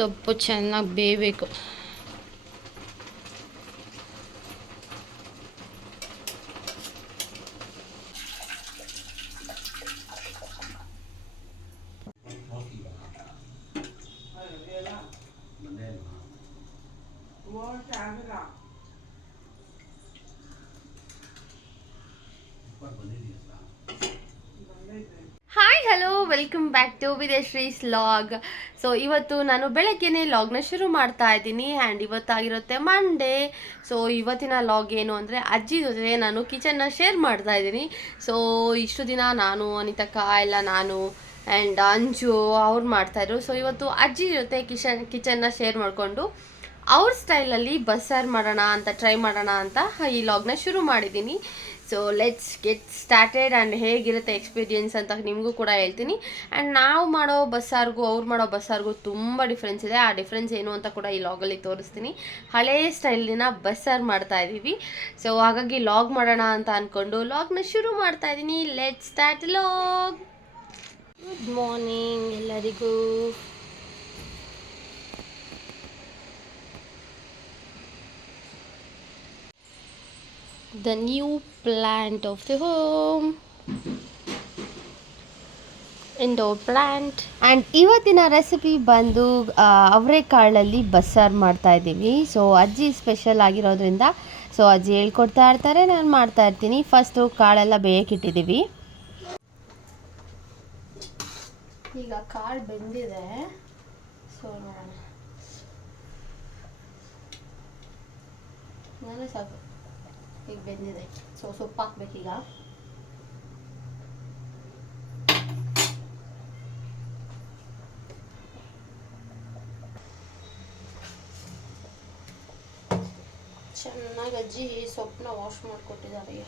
ಸೊಪ್ಪು ಚೆನ್ನಾಗಿ ಬೇಯಬೇಕು hi hello welcome back to ವಿದೇಶ್ರೀಸ್ vlog so ಇವತ್ತು ನಾನು ಬೆಳಗ್ಗೆನೆ ಲಾಗ್ನ ಶುರು ಮಾಡ್ತಾ ಇದ್ದೀನಿ. ಆ್ಯಂಡ್ ಇವತ್ತಾಗಿರುತ್ತೆ ಮಂಡೇ ಸೊ ಇವತ್ತಿನ ಲಾಗ್ ಏನು ಅಂದರೆ ಅಜ್ಜಿ ಜೊತೆ ನಾನು ಕಿಚನ್ನ ಶೇರ್ ಮಾಡ್ತಾ ಇದ್ದೀನಿ. ಸೊ ಇಷ್ಟು ದಿನ ನಾನು, ಅನಿತಕ್ಕ, ಎಲ್ಲ ನಾನು ಆ್ಯಂಡ್ ಅಂಜು ಅವ್ರು ಮಾಡ್ತಾಯಿದ್ರು ಸೊ ಇವತ್ತು ಅಜ್ಜಿ ಜೊತೆ ಕಿಚನ್ ಕಿಚನ್ನ ಶೇರ್ ಮಾಡಿಕೊಂಡು ಅವ್ರ ಸ್ಟೈಲಲ್ಲಿ ಬಸ್ಸಾರು ಮಾಡೋಣ ಅಂತ ಟ್ರೈ ಮಾಡೋಣ ಅಂತ ಈ ಲಾಗ್ನ ಶುರು ಮಾಡಿದ್ದೀನಿ. So let's get started and ಹೇಗಿರುತ್ತೆ ಎಕ್ಸ್ಪೀರಿಯನ್ಸ್ ಅಂತ ನಿಮಗೂ ಕೂಡ ಹೇಳ್ತೀನಿ. ಆ್ಯಂಡ್ ನಾವು ಮಾಡೋ ಬಸ್ಸಾರಿಗೂ, ಅವ್ರು ಮಾಡೋ ಬಸ್ಸಾರಿಗೂ ತುಂಬ ಡಿಫ್ರೆನ್ಸ್ ಇದೆ. ಆ ಡಿಫ್ರೆನ್ಸ್ ಏನು ಅಂತ ಕೂಡ ಈ ಲಾಗಲ್ಲಿ ತೋರಿಸ್ತೀನಿ. ಹಳೇ ಸ್ಟೈಲಿನ ಬಸ್ಸಾರು ಮಾಡ್ತಾ ಇದ್ದೀವಿ ಸೊ ಹಾಗಾಗಿ ಲಾಗ್ ಮಾಡೋಣ ಅಂತ ಅಂದ್ಕೊಂಡು ಲಾಗ್ನ ಶುರು ಮಾಡ್ತಾ ಇದ್ದೀನಿ let start vlog good morning ಎಲ್ಲರಿಗೂ. The new plant of the home. Indoor plant and ಇವತ್ತಿನ ರೆಸಿಪಿ ಬಂದು ಅವರೆಕಾಳಲ್ಲಿ ಬಸ್ಸಾರು ಮಾಡ್ತಾ ಇದ್ದೀವಿ. ಸೊ ಅಜ್ಜಿ ಸ್ಪೆಷಲ್ ಆಗಿರೋದ್ರಿಂದ ಸೊ ಅಜ್ಜಿ ಹೇಳ್ಕೊಡ್ತಾ ಇರ್ತಾರೆ ನಾನು ಮಾಡ್ತಾ ಇರ್ತೀನಿ. ಫಸ್ಟು ಕಾಳೆಲ್ಲ ಬೇಯಕ್ಕಿಟ್ಟಿದ್ದೀವಿ ಈಗ ಕಾಳು ಬೆಂದಿದೆ. ಸೊ ನಾನು ಸಾಕು ಈಗ ಬೆಂದಿದೆ. ಸೊ ಸೊಪ್ಪು ಹಾಕ್ಬೇಕೀಗ ಚೆನ್ನಾಗಿ ಅಜ್ಜಿ ಸೊಪ್ಪನ್ನ ವಾಶ್ ಮಾಡಿಕೊಟ್ಟಿದ್ದಾರೆ.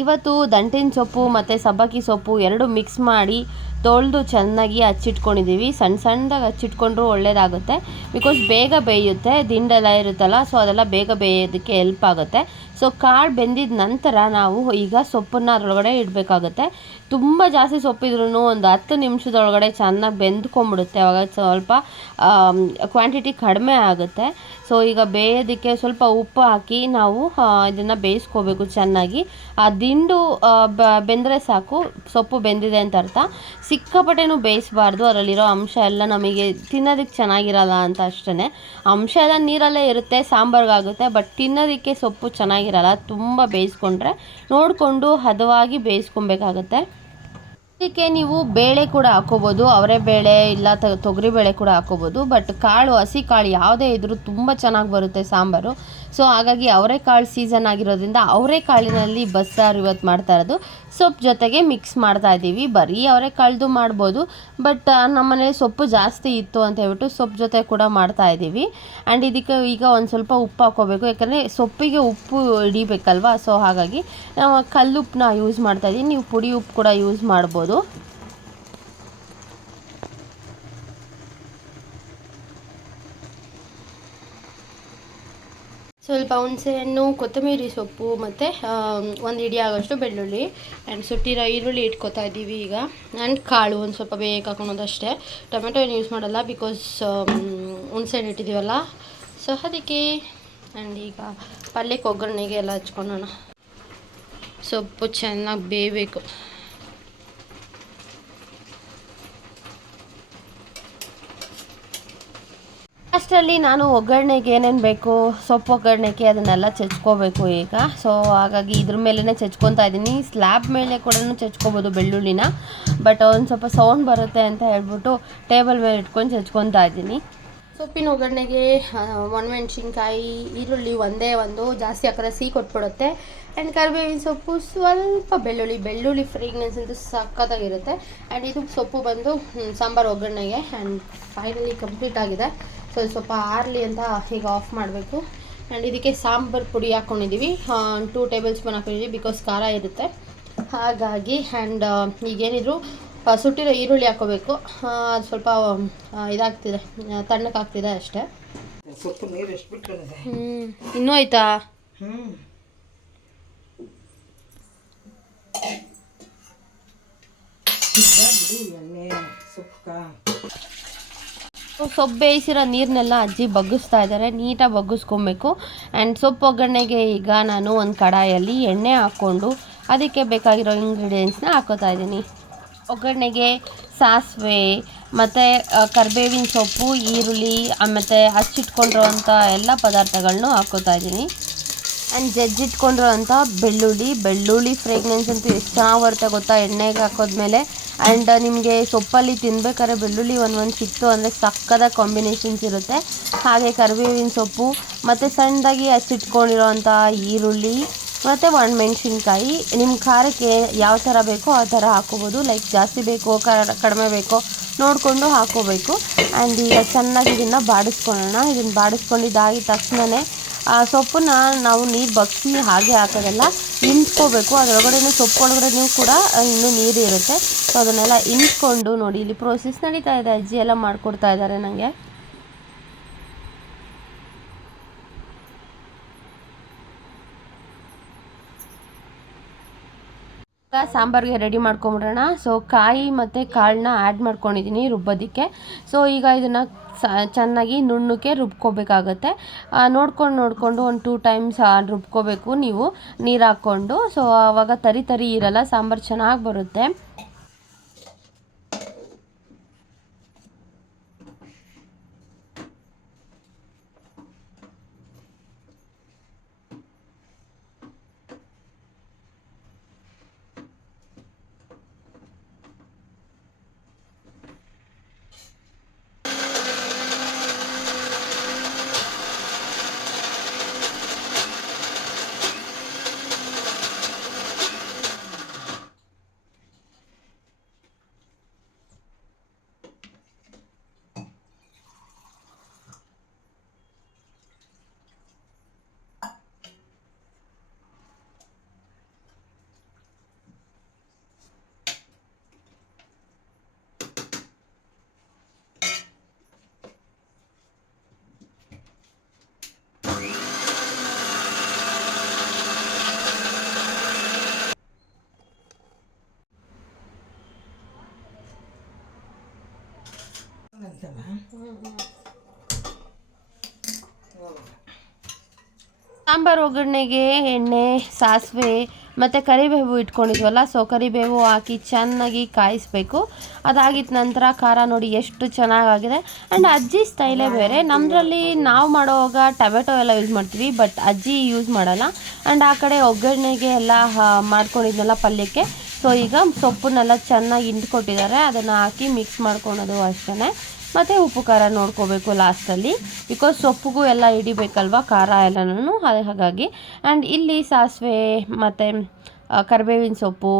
ಇವತ್ತು ದಂಟಿನ ಸೊಪ್ಪು ಮತ್ತು ಸಬ್ಬಕ್ಕಿ ಸೊಪ್ಪು ಎರಡು ಮಿಕ್ಸ್ ಮಾಡಿ ತೊಳೆದು ಚೆನ್ನಾಗಿ ಹಚ್ಚಿಟ್ಕೊಂಡಿದ್ದೀವಿ. ಸಣ್ಣ ಸಣ್ಣದಾಗಿ ಹಚ್ಚಿಟ್ಕೊಂಡ್ರು ಒಳ್ಳೇದಾಗುತ್ತೆ. ಬಿಕಾಸ್ ಬೇಗ ಬೇಯುತ್ತೆ, ದಿಂಡೆಲ್ಲ ಇರುತ್ತಲ್ಲ ಸೊ ಅದೆಲ್ಲ ಬೇಗ ಬೇಯೋದಕ್ಕೆ ಹೆಲ್ಪ್ ಆಗುತ್ತೆ. ಸೊ ಕಾಳು ಬೆಂದಿದ ನಂತರ ನಾವು ಈಗ ಸೊಪ್ಪನ್ನು ಅದರೊಳಗಡೆ ಇಡಬೇಕಾಗುತ್ತೆ. ತುಂಬ ಜಾಸ್ತಿ ಸೊಪ್ಪಿದ್ರೂ ಒಂದು ಹತ್ತು ನಿಮಿಷದೊಳಗಡೆ ಚೆನ್ನಾಗಿ ಬೆಂದ್ಕೊಂಬಿಡುತ್ತೆ. ಅವಾಗ ಸ್ವಲ್ಪ ಕ್ವಾಂಟಿಟಿ ಕಡಿಮೆ ಆಗುತ್ತೆ. ಸೊ ಈಗ ಬೇಯೋದಕ್ಕೆ ಸ್ವಲ್ಪ ಉಪ್ಪು ಹಾಕಿ ನಾವು ಇದನ್ನು ಬೇಯಿಸ್ಕೋಬೇಕು ಚೆನ್ನಾಗಿ. ಆ ದಿಂಡು ಬೆಂದರೆ ಸಾಕು, ಸೊಪ್ಪು ಬೆಂದಿದೆ ಅಂತ ಅರ್ಥ. ಸಿಕ್ಕಾಪಟ್ಟೆನೂ ಬೇಯಿಸಬಾರ್ದು, ಅದರಲ್ಲಿರೋ ಅಂಶ ಎಲ್ಲ ನಮಗೆ ತಿನ್ನೋದಕ್ಕೆ ಚೆನ್ನಾಗಿರಲ್ಲ ಅಂತ ಅಷ್ಟೇ ಅಂಶ ಎಲ್ಲ ನೀರಲ್ಲೇ ಇರುತ್ತೆ, ಸಾಂಬಾರ್ಗಾಗುತ್ತೆ ಬಟ್ ತಿನ್ನೋದಕ್ಕೆ ಸೊಪ್ಪು ಚೆನ್ನಾಗಿರಲ್ಲ, ತುಂಬ ಬೇಯಿಸ್ಕೊಂಡ್ರೆ ನೋಡಿಕೊಂಡು ಹದವಾಗಿ ಬೇಯಿಸ್ಕೊಬೇಕಾಗತ್ತೆ. ಇದಕ್ಕೆ ನೀವು ಬೇಳೆ ಕೂಡ ಹಾಕೋಬೋದು, ಅವರೇ ಬೇಳೆ ಇಲ್ಲ ತೊಗರಿ ಬೇಳೆ ಕೂಡ ಹಾಕೋಬೋದು ಬಟ್ ಕಾಳು, ಹಸಿ ಕಾಳು ಯಾವುದೇ ಇದ್ರೂ ತುಂಬ ಚೆನ್ನಾಗಿ ಬರುತ್ತೆ ಸಾಂಬಾರು. ಸೊ ಹಾಗಾಗಿ ಅವರೆಕಾಳು ಸೀಸನ್ ಆಗಿರೋದ್ರಿಂದ ಅವರೆಕಾಳಿನಲ್ಲಿ ಬಸ್ಸಾರು ಇವತ್ತು ಮಾಡ್ತಾ ಇರೋದು. ಸೊಪ್ಪು ಜೊತೆಗೆ ಮಿಕ್ಸ್ ಮಾಡ್ತಾ ಇದ್ದೀವಿ. ಬರೀ ಅವರೆಕಾಳ್ದು ಮಾಡ್ಬೋದು. ಬಟ್ ನಮ್ಮನೇಲಿ ಸೊಪ್ಪು ಜಾಸ್ತಿ ಇತ್ತು ಅಂತ ಹೇಳ್ಬಿಟ್ಟು ಸೊಪ್ಪು ಜೊತೆ ಕೂಡ ಮಾಡ್ತಾ ಇದ್ದೀವಿ. ಆ್ಯಂಡ್ ಇದಕ್ಕೆ ಈಗ ಒಂದು ಸ್ವಲ್ಪ ಉಪ್ಪು ಹಾಕೋಬೇಕು ಯಾಕಂದರೆ ಸೊಪ್ಪಿಗೆ ಉಪ್ಪು ಹಿಡಿಬೇಕಲ್ವಾ? ಸೊ ಹಾಗಾಗಿ ನಾವು ಕಲ್ಲುಪ್ಪನ್ನ ಯೂಸ್ ಮಾಡ್ತಾ ಇದ್ದೀವಿ. ನೀವು ಪುಡಿ ಉಪ್ಪು ಕೂಡ ಯೂಸ್ ಮಾಡ್ಬೋದು. ಸ್ವಲ್ಪ ಹುಣಸೆಹಣ್ಣು, ಕೊತ್ತಂಬರಿ ಸೊಪ್ಪು ಮತ್ತು ಒಂದು ಇಡಿ ಆಗೋಷ್ಟು ಬೆಳ್ಳುಳ್ಳಿ ಆ್ಯಂಡ್ ಸುಟ್ಟಿರೋ ಈರುಳ್ಳಿ ಇಟ್ಕೊತಾ ಇದ್ದೀವಿ ಈಗ. ಆ್ಯಂಡ್ ಕಾಳು ಒಂದು ಸ್ವಲ್ಪ ಬೇಗ ಹಾಕೊಳೋದಷ್ಟೇ ಟೊಮೆಟೊ ಏನು ಯೂಸ್ ಮಾಡಲ್ಲ ಬಿಕಾಸ್ ಹುಣಸೆಹಣ್ಣು ಇಟ್ಟಿದ್ದೀವಲ್ಲ. ಸೊ ಅದಕ್ಕೆ ಆ್ಯಂಡ್ ಈಗ ಪಲ್ಯಕ್ಕೆ ಒಗ್ಗರಣೆಗೆ ಎಲ್ಲ ಹಚ್ಕೊಳೋಣ ಸೊಪ್ಪು ಚೆನ್ನಾಗಿ ಬೇಯಬೇಕು. ಅಷ್ಟರಲ್ಲಿ ನಾನು ಒಗ್ಗರಣೆಗೆ ಏನೇನು ಬೇಕು, ಸೊಪ್ಪು ಒಗ್ಗರಣೆಗೆ ಅದನ್ನೆಲ್ಲ ಚಚ್ಕೋಬೇಕು ಈಗ. ಸೊ ಹಾಗಾಗಿ ಇದ್ರ ಮೇಲೇ ಚಚ್ಕೊತಾ ಇದ್ದೀನಿ. ಸ್ಲ್ಯಾಬ್ ಮೇಲೆ ಕೂಡ ಚಚ್ಕೋಬೋದು ಬೆಳ್ಳುಳ್ಳಿನ. ಬಟ್ ಒಂದು ಸ್ವಲ್ಪ ಸೌಂಡ್ ಬರುತ್ತೆ ಅಂತ ಹೇಳ್ಬಿಟ್ಟು ಟೇಬಲ್ ಮೇಲೆ ಇಟ್ಕೊಂಡು ಚಚ್ಕೊತಾ ಇದ್ದೀನಿ. ಸೊಪ್ಪಿನ ಒಗ್ಗರಣೆಗೆ ಒಣಮೆಣ್ಸಿನ್ಕಾಯಿ, ಈರುಳ್ಳಿ ಒಂದೇ ಒಂದು. ಜಾಸ್ತಿ ಹಾಕಿದ್ರೆ ಸಿಹಿ ಕೊಟ್ಬಿಡುತ್ತೆ. ಆ್ಯಂಡ್ ಕರಿಬೇವಿನ ಸೊಪ್ಪು ಸ್ವಲ್ಪ ಬೆಳ್ಳುಳ್ಳಿ. ಬೆಳ್ಳುಳ್ಳಿ ಫ್ರೇಗ್ನೆನ್ಸ್ ಅಂತೂ ಸಕ್ಕತ್ತಾಗಿರುತ್ತೆ ಆ್ಯಂಡ್ ಇದು ಸೊಪ್ಪು ಬಂದು ಸಾಂಬಾರು ಒಗ್ಗರಣೆಗೆ. ಆ್ಯಂಡ್ ಫೈನಲಿ ಕಂಪ್ಲೀಟ್ ಆಗಿದೆ. ಸೊ ಸ್ವಲ್ಪ ಆರಲಿ ಅಂತ ಈಗ ಆಫ್ ಮಾಡಬೇಕು. ಆ್ಯಂಡ್ ಇದಕ್ಕೆ ಸಾಂಬಾರು ಪುಡಿ ಹಾಕ್ಕೊಂಡಿದ್ದೀವಿ ಟೂ ಟೇಬಲ್ ಸ್ಪೂನ್ ಹಾಕೊಂಡಿದ್ದೀವಿ ಬಿಕಾಸ್ ಖಾರ ಇರುತ್ತೆ. ಹಾಗಾಗಿ ಆ್ಯಂಡ್ ಈಗೇನಿದ್ರು ಸುಟ್ಟಿರೋ ಈರುಳ್ಳಿ ಹಾಕೋಬೇಕು. ಅದು ಸ್ವಲ್ಪ ಇದಾಗ್ತಿದೆ. ತಣ್ಣಕ್ಕೆ ತಣ್ಣಗಾಗ್ತಿದೆ ಅಷ್ಟೇ. ಸೊಪ್ಪು ನೀರು ಎಷ್ಟು ಬಿಟ್ಟಿರೋದೆ ಹ್ಞೂ ಇನ್ನೂ ಆಯ್ತಾ? ಹ್ಞೂ ಸುಕ್ಕ ಸೊಪ್ಪು ಬೇಯಿಸಿರೋ ನೀರನ್ನೆಲ್ಲ ಅಜ್ಜಿ ಬಗ್ಗಿಸ್ತಾ ಇದ್ದಾರೆ ನೀಟಾಗಿ ಬಗ್ಗಿಸ್ಕೊಬೇಕು. ಆ್ಯಂಡ್ ಸೊಪ್ಪು ಒಗ್ಗರಣೆಗೆ ಈಗ ನಾನು ಒಂದು ಕಡಾಯಲ್ಲಿ ಎಣ್ಣೆ ಹಾಕ್ಕೊಂಡು ಅದಕ್ಕೆ ಬೇಕಾಗಿರೋ ಇಂಗ್ರೀಡಿಯೆಂಟ್ಸ್ನ ಹಾಕೋತಾ ಇದ್ದೀನಿ. ಒಗ್ಗರಣೆಗೆ ಸಾಸಿವೆ, ಮತ್ತು ಕರಿಬೇವಿನ ಸೊಪ್ಪು, ಈರುಳ್ಳಿ ಮತ್ತು ಹಚ್ಚಿಟ್ಕೊಂಡಿರೋವಂಥ ಎಲ್ಲ ಪದಾರ್ಥಗಳನ್ನೂ ಹಾಕೋತಾ ಇದ್ದೀನಿ. ಆ್ಯಂಡ್ ಜಜ್ಜಿಟ್ಕೊಂಡಿರೋವಂಥ ಬೆಳ್ಳುಳ್ಳಿ ಬೆಳ್ಳುಳ್ಳಿ ಫ್ರೇಗ್ನೆನ್ಸ್ ಅಂತೂ ಎಷ್ಟು ಚೆನ್ನಾಗಿ ಬರುತ್ತೆ ಗೊತ್ತಾ? ಎಣ್ಣೆಗೆ ಹಾಕೋದ್ಮೇಲೆ ಆ್ಯಂಡ್ ನಿಮಗೆ ಸೊಪ್ಪಲ್ಲಿ ತಿನ್ಬೇಕಾದ್ರೆ ಬೆಳ್ಳುಳ್ಳಿ ಒಂದು ಒಂದು ಸಿಕ್ತು ಅಂದರೆ ಸಕ್ಕದ ಕಾಂಬಿನೇಷನ್ಸ್ ಇರುತ್ತೆ. ಹಾಗೆ ಕರಿಬೇವಿನ ಸೊಪ್ಪು, ಮತ್ತು ಸಣ್ಣದಾಗಿ ಹಸಿಟ್ಕೊಂಡಿರೋವಂಥ ಈರುಳ್ಳಿ, ಮತ್ತು ಒಣಮೆಣ್ಸಿನ್ಕಾಯಿ. ನಿಮ್ಮ ಖಾರಕ್ಕೆ ಯಾವ ಥರ ಬೇಕೋ ಆ ಥರ ಹಾಕೋಬೋದು. ಲೈಕ್ ಜಾಸ್ತಿ ಬೇಕೋ ಕಡಿಮೆ ಬೇಕೋ ನೋಡಿಕೊಂಡು ಹಾಕೋಬೇಕು. ಆ್ಯಂಡ್ ಈಗ ಚೆನ್ನಾಗಿ ಇದನ್ನು ಬಾಡಿಸ್ಕೊಳ್ಳೋಣ. ಇದನ್ನು ಬಾಡಿಸ್ಕೊಂಡಿದ್ದಾಗಿದ ತಕ್ಷಣವೇ ಸೊಪ್ಪನ್ನ ನಾವು ನೀರು ಬಗ್ಸಿ ಹಾಗೆ ಹಾಕೋದಲ್ಲ ಇಂಚ್ಕೋಬೇಕು ಅದರೊಳಗಡೆ ಸೊಪ್ಪು ಒಳಗಡೆ ನೀವು ಕೂಡ ಆ, ಇನ್ನೂ ನೀರು ಇರುತ್ತೆ. ಸೊ ಅದನ್ನೆಲ್ಲ ಇಂಚ್ಕೊಂಡು ನೋಡಿ ಇಲ್ಲಿ ಪ್ರೋಸೆಸ್ ನಡೀತಾ ಇದೆ. ಅಜ್ಜಿ ಎಲ್ಲ ಮಾಡಿಕೊಡ್ತಾ ಇದ್ದಾರೆ ನನಗೆ ಸಾಂಬಾರಿಗೆ ರೆಡಿ ಮಾಡ್ಕೊಂಬಿಡೋಣ. ಸೊ ಕಾಯಿ ಮತ್ತು ಕಾಳನ್ನ ಆ್ಯಡ್ ಮಾಡ್ಕೊಂಡಿದ್ದೀನಿ ರುಬ್ಬೋದಕ್ಕೆ. ಸೊ ಈಗ ಇದನ್ನು ಸ, ಚೆನ್ನಾಗಿ ನುಣ್ಣಕ್ಕೆ ರುಬ್ಕೋಬೇಕಾಗತ್ತೆ. ನೋಡ್ಕೊಂಡು ನೋಡಿಕೊಂಡು ಒಂದು ಟೂ ಟೈಮ್ಸ್ ರುಬ್ಕೋಬೇಕು ನೀವು. ನೀರು ಹಾಕ್ಕೊಂಡು. ಸೊ ಆವಾಗ ತರಿ ತರಿ ಇರಲ್ಲ, ಸಾಂಬಾರು ಚೆನ್ನಾಗಿ ಬರುತ್ತೆ. ಸಾಂಬಾರು ಒಗ್ಗರಣೆಗೆ ಎಣ್ಣೆ, ಸಾಸಿವೆ ಮತ್ತು ಕರಿಬೇವು ಇಟ್ಕೊಂಡಿದ್ವಲ್ಲ ಸೊ ಕರಿಬೇವು ಹಾಕಿ ಚೆನ್ನಾಗಿ ಕಾಯಿಸ್ಬೇಕು. ಅದಾಗಿದ ನಂತರ ಖಾರ ನೋಡಿ ಎಷ್ಟು ಚೆನ್ನಾಗಾಗಿದೆ. ಆ್ಯಂಡ್ ಅಜ್ಜಿ ಸ್ಟೈಲೇ ಬೇರೆ. ನಮ್ಮದ್ರಲ್ಲಿ ನಾವು ಮಾಡೋವಾಗ ಟೊಮೆಟೊ ಎಲ್ಲ ಯೂಸ್ ಮಾಡ್ತೀವಿ ಬಟ್ ಅಜ್ಜಿ ಯೂಸ್ ಮಾಡಲ್ಲ. ಆ್ಯಂಡ್ ಆ ಕಡೆ ಒಗ್ಗರಣೆಗೆ ಎಲ್ಲ ಮಾಡ್ಕೊಂಡಿದ್ನಲ್ಲ ಪಲ್ಯಕ್ಕೆ. ಸೊ ಈಗ ಸೊಪ್ಪನ್ನೆಲ್ಲ ಚೆನ್ನಾಗಿ ಹಿಂಡ್ಕೊಟ್ಟಿದ್ದಾರೆ ಅದನ್ನು ಹಾಕಿ ಮಿಕ್ಸ್ ಮಾಡ್ಕೊಳೋದು ಅಷ್ಟೇ ಮತ್ತು ಉಪ್ಪು ಖಾರ ನೋಡ್ಕೋಬೇಕು ಲಾಸ್ಟಲ್ಲಿ ಬಿಕಾಸ್ ಸೊಪ್ಪಿಗೂ ಎಲ್ಲ ಹಿಡಿಬೇಕಲ್ವ? ಖಾರ ಎಲ್ಲನೂ ಹಾಗಾಗಿ. ಆ್ಯಂಡ್ ಇಲ್ಲಿ ಸಾಸಿವೆ, ಮತ್ತು ಕರಿಬೇವಿನ ಸೊಪ್ಪು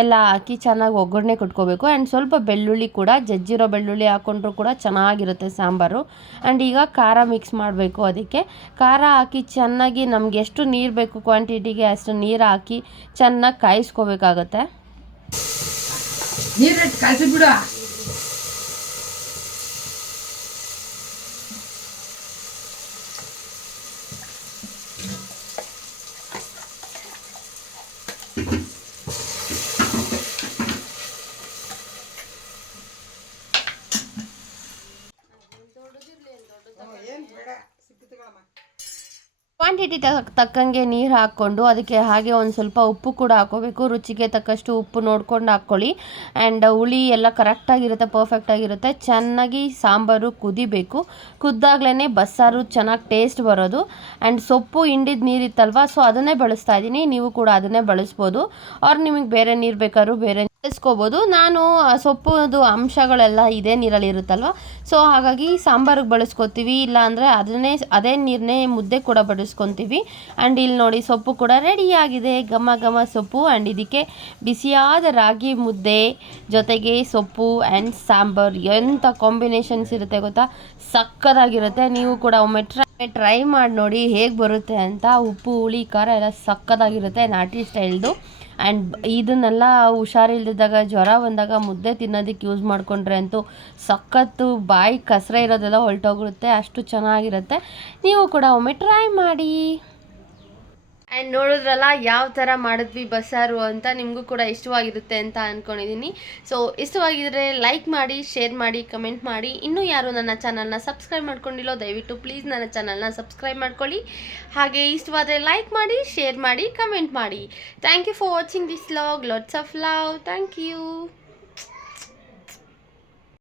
ಎಲ್ಲ ಹಾಕಿ ಚೆನ್ನಾಗಿ ಒಗ್ಗರಣೆ ಕೊಟ್ಕೋಬೇಕು. ಆ್ಯಂಡ್ ಸ್ವಲ್ಪ ಬೆಳ್ಳುಳ್ಳಿ ಕೂಡ, ಜಜ್ಜಿರೋ ಬೆಳ್ಳುಳ್ಳಿ ಹಾಕ್ಕೊಂಡ್ರು ಕೂಡ ಚೆನ್ನಾಗಿರುತ್ತೆ ಸಾಂಬಾರು. ಆ್ಯಂಡ್ ಈಗ ಖಾರ ಮಿಕ್ಸ್ ಮಾಡಬೇಕು ಅದಕ್ಕೆ. ಖಾರ ಹಾಕಿ ಚೆನ್ನಾಗಿ ನಮ್ಗೆ ಎಷ್ಟು ನೀರು ಬೇಕು ಕ್ವಾಂಟಿಟಿಗೆ ಅಷ್ಟು ನೀರು ಹಾಕಿ ಚೆನ್ನಾಗಿ ಕಾಯಿಸ್ಕೋಬೇಕಾಗತ್ತೆ. Thank ಕಾಯಿಸಿ ಕ್ವಾಂಟಿಟಿ ತಕ್ಕಂಗೆ ನೀರು ಹಾಕ್ಕೊಂಡು ಅದಕ್ಕೆ ಹಾಗೆ ಒಂದು ಸ್ವಲ್ಪ ಉಪ್ಪು ಕೂಡ ಹಾಕೋಬೇಕು ರುಚಿಗೆ ತಕ್ಕಷ್ಟು ಉಪ್ಪು ನೋಡ್ಕೊಂಡು ಹಾಕ್ಕೊಳ್ಳಿ. ಆ್ಯಂಡ್ ಹುಳಿ ಎಲ್ಲ ಕರೆಕ್ಟಾಗಿರುತ್ತೆ ಪರ್ಫೆಕ್ಟಾಗಿರುತ್ತೆ ಚೆನ್ನಾಗಿ ಸಾಂಬಾರು ಕುದಿಬೇಕು. ಕುದ್ದಾಗ್ಲೇ ಬಸ್ಸಾರು ಚೆನ್ನಾಗಿ ಟೇಸ್ಟ್ ಬರೋದು. ಆ್ಯಂಡ್ ಸೊಪ್ಪು ಹಿಂಡಿದ ನೀರಿತ್ತಲ್ವ ಸೊ ಅದನ್ನೇ ಬಳಸ್ತಾ ಇದ್ದೀನಿ. ನೀವು ಕೂಡ ಅದನ್ನೇ ಬಳಸ್ಬೋದು. ಅವ್ರು ನಿಮಗೆ ಬೇರೆ ನೀರು ಬೇಕಾದ್ರೂ ಬೇರೆ ಬಳಸ್ಕೋಬೋದು ನಾನು ಸೊಪ್ಪುದು ಅಂಶಗಳೆಲ್ಲ ಇದೇ ನೀರಲ್ಲಿ ಇರುತ್ತಲ್ವ? ಸೊ, ಹಾಗಾಗಿ ಸಾಂಬಾರಿಗೆ ಬಳಸ್ಕೊತೀವಿ. ಇಲ್ಲ ಅಂದರೆ ಅದನ್ನೇ, ಅದೇ ನೀರನ್ನೇ ಮುದ್ದೆ ಕೂಡ ಬಡಿಸ್ಕೊತೀವಿ. ಆ್ಯಂಡ್ ಇಲ್ಲಿ ನೋಡಿ, ಸೊಪ್ಪು ಕೂಡ ರೆಡಿಯಾಗಿದೆ ಘಮ ಘಮ ಸೊಪ್ಪು. ಆ್ಯಂಡ್ ಇದಕ್ಕೆ ಬಿಸಿಯಾದ ರಾಗಿ ಮುದ್ದೆ ಜೊತೆಗೆ ಸೊಪ್ಪು ಆ್ಯಂಡ್ ಸಾಂಬಾರು. ಎಂಥ ಕಾಂಬಿನೇಷನ್ಸ್ ಇರುತ್ತೆ ಗೊತ್ತಾ? ಸಕ್ಕದಾಗಿರುತ್ತೆ. ನೀವು ಕೂಡ ಒಮ್ಮೆ ಟ್ರೈ ಟ್ರೈ ಮಾಡಿ ನೋಡಿ ಹೇಗೆ ಬರುತ್ತೆ ಅಂತ. ಉಪ್ಪು, ಹುಳಿ, ಖಾರ ಎಲ್ಲ ಸಕ್ಕದಾಗಿರುತ್ತೆ ನಾಟಿ ಸ್ಟೈಲ್ದು. ಆ್ಯಂಡ್ ಇದನ್ನೆಲ್ಲ ಹುಷಾರಿಲ್ದಿದ್ದಾಗ, ಜ್ವರ ಬಂದಾಗ ಮುದ್ದೆ ತಿನ್ನೋದಕ್ಕೆ ಯೂಸ್ ಮಾಡಿಕೊಂಡ್ರೆ ಅಂತೂ ಸಖತ್ತು ಬಾಯಿ ಕಸರೆ ಇರೋದೆಲ್ಲ ಹೊರಟೋಗಿರುತ್ತೆ ಅಷ್ಟು ಚೆನ್ನಾಗಿರುತ್ತೆ. ನೀವು ಕೂಡ ಒಮ್ಮೆ ಟ್ರೈ ಮಾಡಿ. ಆ್ಯಂಡ್ ನೋಡಿದ್ರಲ್ಲ ಯಾವ ಥರ ಮಾಡಿದ್ವಿ ಬಸ್ಸಾರು ಅಂತ ನಿಮಗೂ ಕೂಡ ಇಷ್ಟವಾಗಿರುತ್ತೆ ಅಂತ ಅಂದ್ಕೊಂಡಿದ್ದೀನಿ ಸೊ ಇಷ್ಟವಾಗಿದ್ರೆ ಲೈಕ್ ಮಾಡಿ ಶೇರ್ ಮಾಡಿ ಕಮೆಂಟ್ ಮಾಡಿ. ಇನ್ನೂ ಯಾರು ನನ್ನ ಚಾನಲ್ನ ಸಬ್ಸ್ಕ್ರೈಬ್ ಮಾಡ್ಕೊಂಡಿಲ್ಲೋ ದಯವಿಟ್ಟು ಪ್ಲೀಸ್ ನನ್ನ ಚಾನಲ್ನ ಸಬ್ಸ್ಕ್ರೈಬ್ ಮಾಡ್ಕೊಳ್ಳಿ. ಹಾಗೆ ಇಷ್ಟವಾದರೆ ಲೈಕ್ ಮಾಡಿ ಶೇರ್ ಮಾಡಿ ಕಮೆಂಟ್ ಮಾಡಿ. Thank you for watching this vlog lots of love thank you